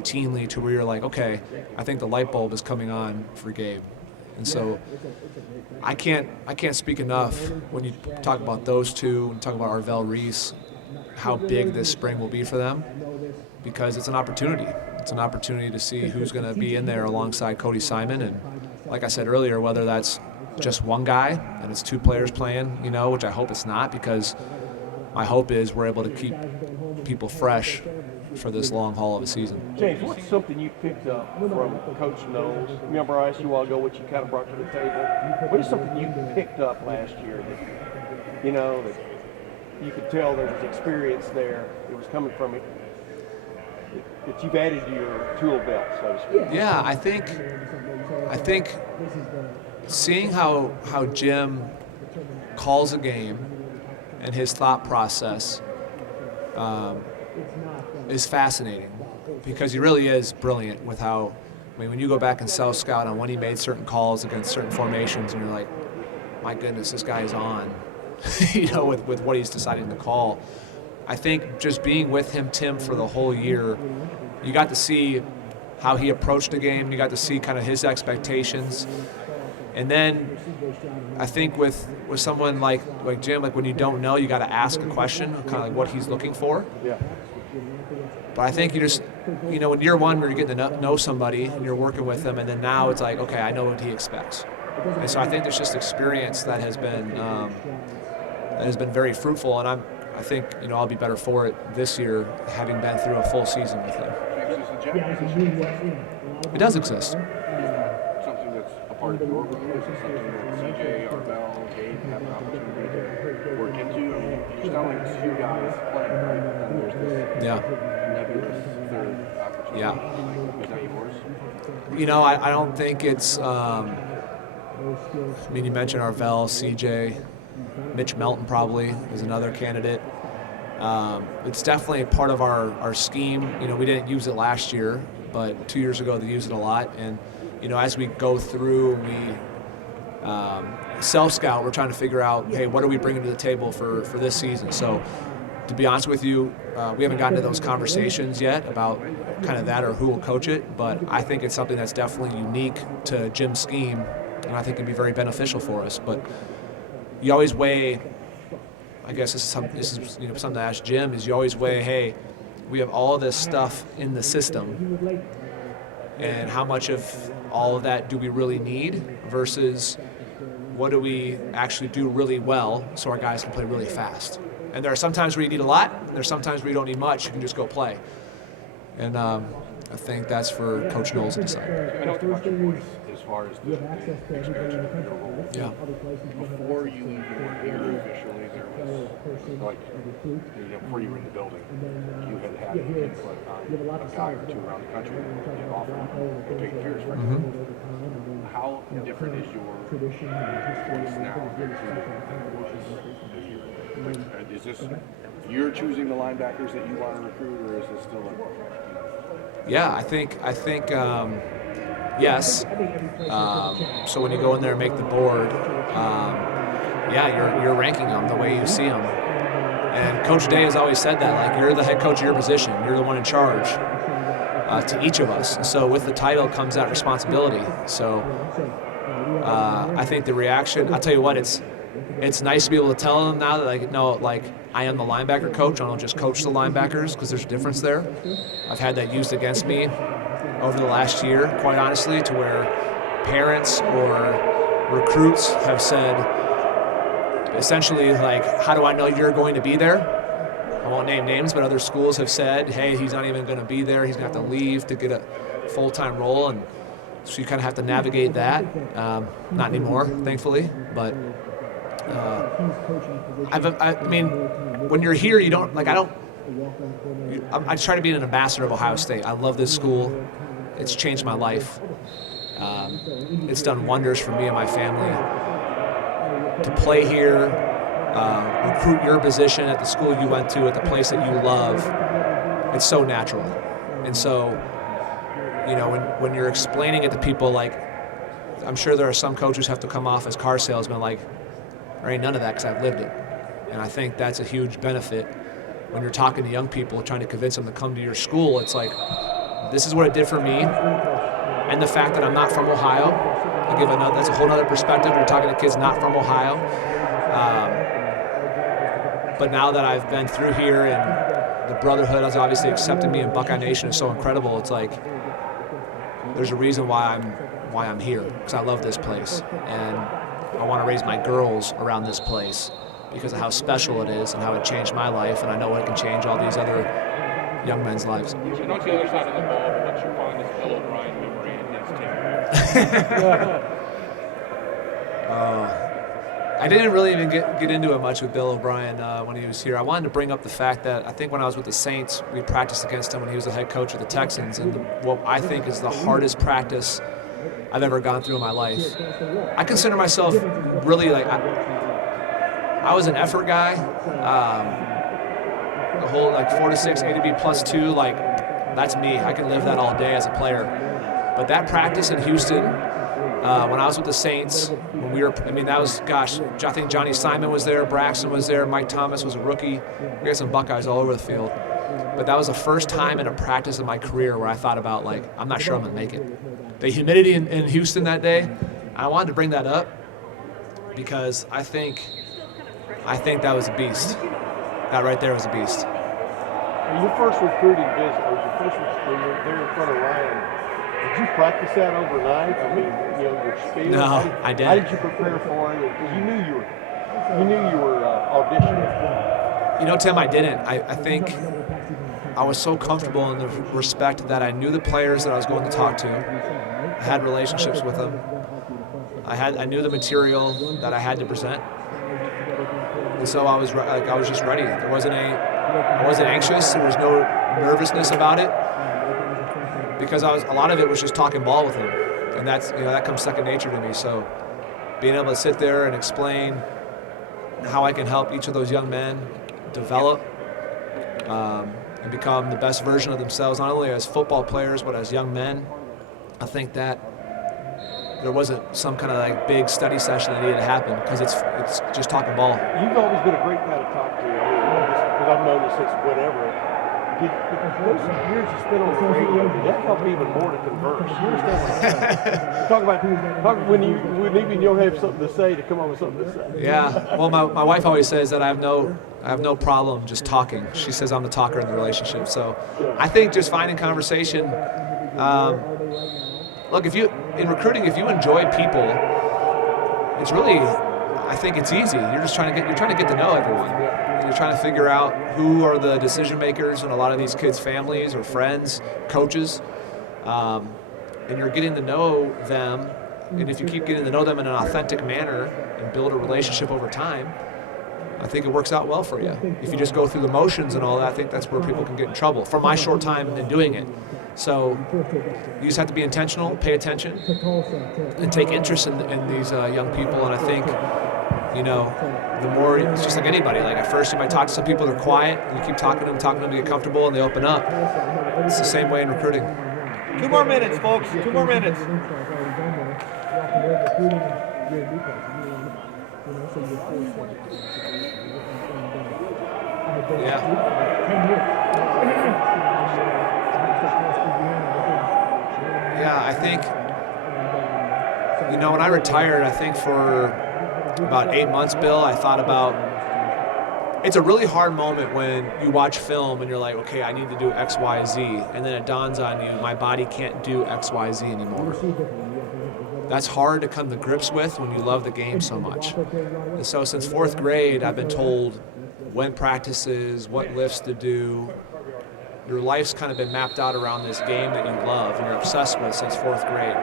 routinely to where you're like, okay, I think the light bulb is coming on for Gabe. And so I can't speak enough when you talk about those two and talk about Arvell Reese, how big this spring will be for them, because it's an opportunity. It's an opportunity to see who's going to be in there alongside Cody Simon. And like I said earlier, whether that's just one guy and it's two players playing, which I hope it's not, because my hope is we're able to keep people fresh for this long haul of a season. James, what's something you picked up from Coach Knowles? Remember I asked you a while ago what you kind of brought to the table? What is something you picked up last year that, that you could tell there was experience there, it was coming from it, that you've added to your tool belt, so to speak? Yeah, I think seeing how Jim calls a game and his thought process is fascinating, because he really is brilliant with how, when you go back and self-scout on when he made certain calls against certain formations, and you're like, my goodness, this guy is on, with what he's deciding to call. I think just being with him, Tim, for the whole year, you got to see how he approached the game. You got to see kind of his expectations. And then I think with someone like Jim, like when you don't know, you got to ask a question, kind of like what he's looking for. Yeah. But I think you just, in year one, where you're getting to know somebody and you're working with them, and then now it's like, okay, I know what he expects. And so I think there's just experience that has been very fruitful, and I think I'll be better for it this year, having been through a full season with him. It does exist. Something that's a part of your role, is it something that CJ, Arvell, Gabe have an opportunity to work into? You sound like two guys playing, right? And there's this nebulous third opportunity. Yeah. Is that yours? I don't think it's. You mentioned Arvell, CJ, Mitch Melton probably is another candidate. It's definitely part of our scheme. We didn't use it last year, but 2 years ago they used it a lot. And as we go through, we self-scout. We're trying to figure out, hey, what are we bringing to the table for this season? So, to be honest with you, we haven't gotten to those conversations yet about kind of that or who will coach it. But I think it's something that's definitely unique to Jim's scheme, and I think it'd be very beneficial for us. But you always weigh. I guess this is something to ask Jim, is you always weigh, hey, we have all of this stuff in the system, and how much of all of that do we really need versus what do we actually do really well so our guys can play really fast. And there are some times where you need a lot, and there's some times where you don't need much, you can just go play. And I think that's for Coach Knowles to decide. I know it's your voice as far as the expansion of your role. Yeah. Before you were here officially, there was, before you were in the building, you had input on a guy or two around the country that get offered to take cares for you. How different is your voice now than it was? Is this, you're choosing the linebackers that you want to recruit, or is this still a... Yeah, I think yes. So when you go in there and make the board, you're ranking them the way you see them. And Coach Day has always said that, like, you're the head coach of your position. You're the one in charge to each of us. And so with the title comes that responsibility. So I think the reaction, I'll tell you what, it's nice to be able to tell them now that, I am the linebacker coach. I don't just coach the linebackers, because there's a difference there. I've had that used against me over the last year, quite honestly, to where parents or recruits have said, essentially, like, how do I know you're going to be there? I won't name names, but other schools have said, hey, he's not even going to be there. He's going to have to leave to get a full-time role. And so you kind of have to navigate that. Not anymore, thankfully, but when you're here, you don't, I try to be an ambassador of Ohio State. I love this school. It's changed my life. It's done wonders for me and my family. To play here, recruit your position at the school you went to, at the place that you love, it's so natural. And so, when you're explaining it to people, like, I'm sure there are some coaches who have to come off as car salesmen, like, there ain't none of that because I've lived it. And I think that's a huge benefit when you're talking to young people, trying to convince them to come to your school. It's like, this is what it did for me. And the fact that I'm not from Ohio, that's a whole other perspective. You're talking to kids not from Ohio. But now that I've been through here and the brotherhood has obviously accepted me, and Buckeye Nation is so incredible, it's like there's a reason why I'm here, because I love this place. And I want to raise my girls around this place because of how special it is and how it changed my life, and I know it can change all these other young men's lives. You know, it's the other side of the ball, but what's your fondest Bill O'Brien memory in his team? I didn't really even get into it much with Bill O'Brien when he was here. I wanted to bring up the fact that I think when I was with the Saints, we practiced against him when he was the head coach of the Texans, and what I think is the hardest practice I've ever gone through in my life. I consider myself really like, I was an effort guy. The whole like 4 to 6, A to B plus 2, like that's me. I can live that all day as a player. But that practice in Houston, when I was with the Saints, when we were, that was, I think Johnny Simon was there, Braxton was there, Mike Thomas was a rookie. We had some Buckeyes all over the field. But that was the first time in a practice in my career where I thought about, like, I'm not sure I'm going to make it. The humidity in Houston that day, I wanted to bring that up because I think that was a beast. That right there was a beast. Your first recruiting visit, or your first when you're there in front of Ryan, did you practice that overnight? Your spiel. No, I didn't. How did you prepare for it? Because you knew you were auditioning. Tim, I didn't. I think I was so comfortable in the respect that I knew the players that I was going to talk to. I had relationships with them. I knew the material that I had to present, and so I was just ready. I wasn't anxious. There was no nervousness about it because a lot of it was just talking ball with them, and that comes second nature to me. So being able to sit there and explain how I can help each of those young men develop and become the best version of themselves, not only as football players but as young men. I think that there wasn't some kind of like big study session that needed to happen because it's just talking ball. You've always been a great guy to talk to. Because I've known you since whatever. Those years you spent on the radio, did that help even more to converse? You understand what I'm saying? Talk when even you don't have something to say to come up with something to say. Yeah. Well, my wife always says that I have no problem just talking. She says I'm the talker in the relationship. So I think just finding conversation. Look, in recruiting, if you enjoy people, it's really, I think it's easy. You're trying to get to know everyone. You're trying to figure out who are the decision makers in a lot of these kids' families or friends, coaches, and you're getting to know them. And if you keep getting to know them in an authentic manner and build a relationship over time, I think it works out well for you. If you just go through the motions and all that, I think that's where people can get in trouble. For my short time in doing it. So you just have to be intentional, pay attention, and take interest in these young people. And I think, the more, it's just like anybody. Like at first you might talk to some people, they're quiet, and you keep talking to them to get comfortable, and they open up. It's the same way in recruiting. 2 more minutes, folks. 2 more minutes. Yeah, I think, when I retired, I think for about 8 months, Bill, I thought about, it's a really hard moment when you watch film and you're like, okay, I need to do X, Y, Z, and then it dawns on you, my body can't do X, Y, Z anymore. That's hard to come to grips with when you love the game so much. And so since 4th grade, I've been told when practices, what lifts to do. Your life's kind of been mapped out around this game that you love and you're obsessed with since 4th grade.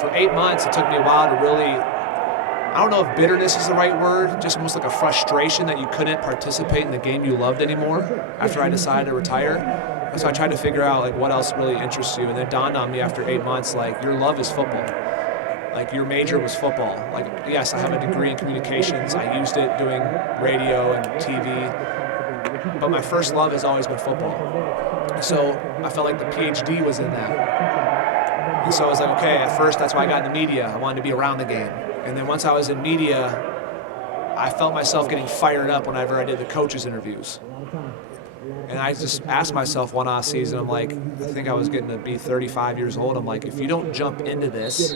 For 8 months, it took me a while to really, I don't know if bitterness is the right word, just almost like a frustration that you couldn't participate in the game you loved anymore after I decided to retire. And so I tried to figure out like what else really interests you, and then it dawned on me after 8 months, like your love is football. Like your major was football. Like, yes, I have a degree in communications. I used it doing radio and TV, but my first love has always been football. So I felt like the PhD was in that. And so I was like, okay, at first that's why I got into media. I wanted to be around the game. And then once I was in media, I felt myself getting fired up whenever I did the coaches interviews. And I just asked myself one off season, I'm like, I think I was getting to be 35 years old. I'm like, if you don't jump into this,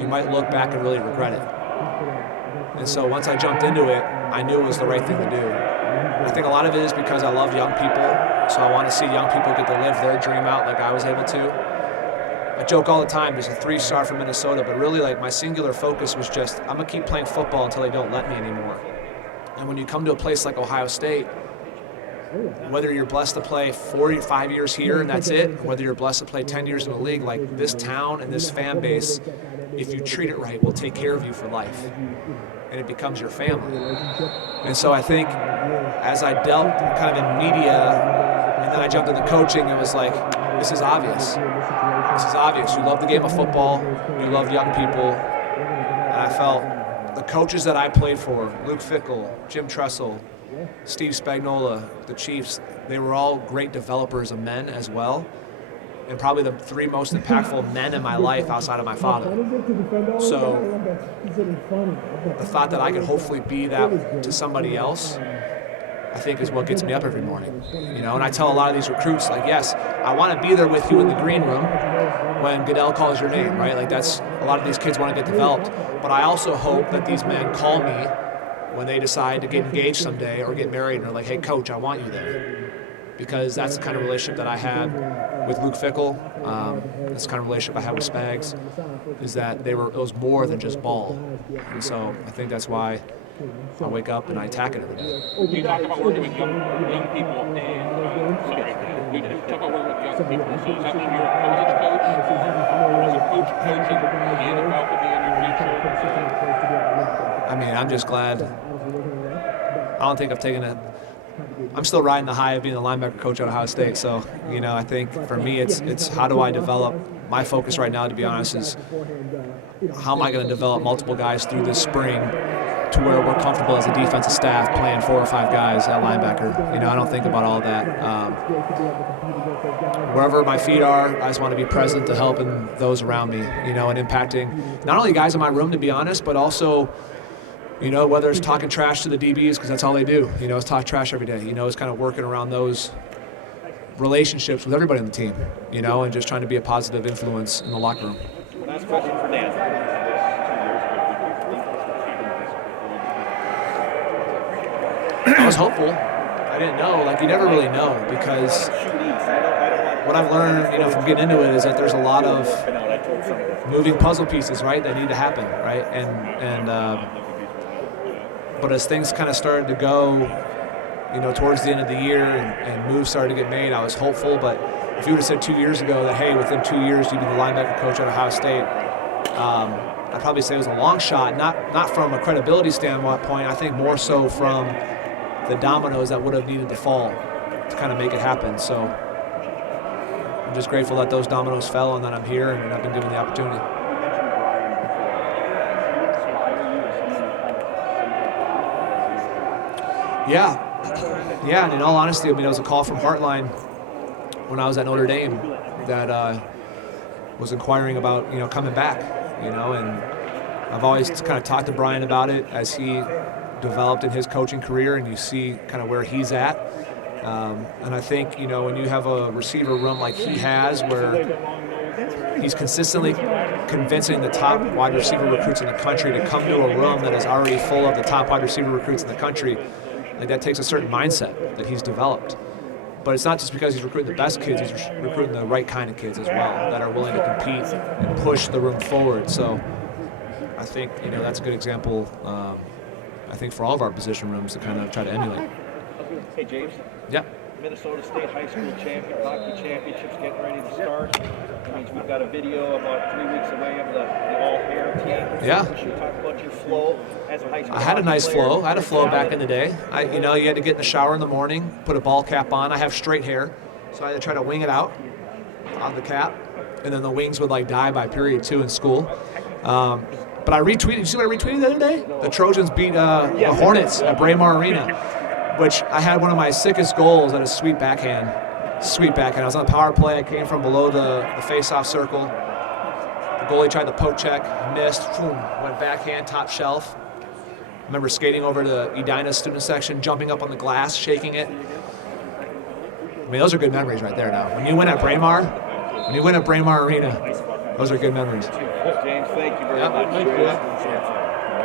you might look back and really regret it. And so once I jumped into it, I knew it was the right thing to do. I think a lot of it is because I love young people, so I want to see young people get to live their dream out like I was able to. I joke all the time, there's a 3-star from Minnesota, but really like my singular focus was just, I'm gonna keep playing football until they don't let me anymore. And when you come to a place like Ohio State, whether you're blessed to play 5 years here and that's it, whether you're blessed to play 10 years in the league, like this town and this fan base, if you treat it right, will take care of you for life. And it becomes your family. And so I think as I dealt kind of in media, and then I jumped into coaching, it was like, this is obvious. This is obvious. You love the game of football, you love young people, and I felt the coaches that I played for, Luke Fickell, Jim Tressel, Steve Spagnuolo, the Chiefs, they were all great developers of men as well, and probably the 3 most impactful men in my life outside of my father. So the thought that I could hopefully be that to somebody else, I think is what gets me up every morning. You know, and I tell a lot of these recruits, like, yes, I want to be there with you in the green room when Goodell calls your name, right? Like that's, a lot of these kids want to get developed, but I also hope that these men call me when they decide to get engaged someday or get married and they're like, hey, coach, I want you there. Because that's the kind of relationship that I had with Luke Fickell. That's the kind of relationship I had with Spags, is that it was more than just ball. And so I think that's why I wake up and I attack it every day. You talk about working with young people and, you talk about working with young people. So does that mean you're a college coach? Or is a coach coaching the NFL could be in your future? I mean, I'm just glad. I don't think I've taken it. I'm still riding the high of being the linebacker coach at Ohio State. So, you know, I think for me, it's how do I develop. My focus right now, to be honest, is how am I going to develop multiple guys through this spring to where we're comfortable as a defensive staff playing 4 or 5 guys at linebacker. You know, I don't think about all that. Wherever my feet are, I just want to be present to helping those around me, you know, and impacting not only guys in my room, to be honest, but also, you know, whether it's talking trash to the DBs, because that's all they do. You know, it's talk trash every day. You know, it's kind of working around those relationships with everybody on the team, you know, and just trying to be a positive influence in the locker room. Last question for Dan. I was hopeful. I didn't know. Like, you never really know, because what I've learned, you know, from getting into it is that there's a lot of moving puzzle pieces, right, that need to happen, right? But as things kind of started to go, you know, towards the end of the year and moves started to get made, I was hopeful. But if you would have said 2 years ago that, hey, within 2 years you'd be the linebacker coach at Ohio State, I'd probably say it was a long shot, not from a credibility standpoint, I think more so from the dominoes that would have needed to fall to kind of make it happen. So I'm just grateful that those dominoes fell and that I'm here and I've been given the opportunity. Yeah, and in all honesty, I mean, it was a call from Heartline when I was at Notre Dame that was inquiring about, you know, coming back, you know, and I've always kind of talked to Brian about it as he developed in his coaching career, and you see kind of where he's at. And I think, you know, when you have a receiver room like he has, where he's consistently convincing the top wide receiver recruits in the country to come to a room that is already full of the top wide receiver recruits in the country, like that takes a certain mindset that he's developed. But it's not just because he's recruiting the best kids, he's recruiting the right kind of kids as well, that are willing to compete and push the room forward. So I think, you know, that's a good example, I think, for all of our position rooms to kind of try to emulate. Hey, James. Yeah. Minnesota State High School Hockey Championships getting ready to start. That means we've got a video about 3 weeks away of the all-hair team. Yeah. So you talk about your flow as a high school. I had a nice flow. I had a flow back in the day. You know, you had to get in the shower in the morning, put a ball cap on. I have straight hair, so I had to try to wing it out on the cap, and then the wings would like die by period 2 in school. But I retweeted. You see what I retweeted the other day? The Trojans beat the Hornets at Braemar Arena, which I had one of my sickest goals at a sweet backhand. I was on the power play. I came from below the face-off circle. The goalie tried the poke check, missed, boom, went backhand, top shelf. I remember skating over to Edina's student section, jumping up on the glass, shaking it. I mean, those are good memories right there now. When you win at Braemar Arena, those are good memories. James, thank you very much. Thank you.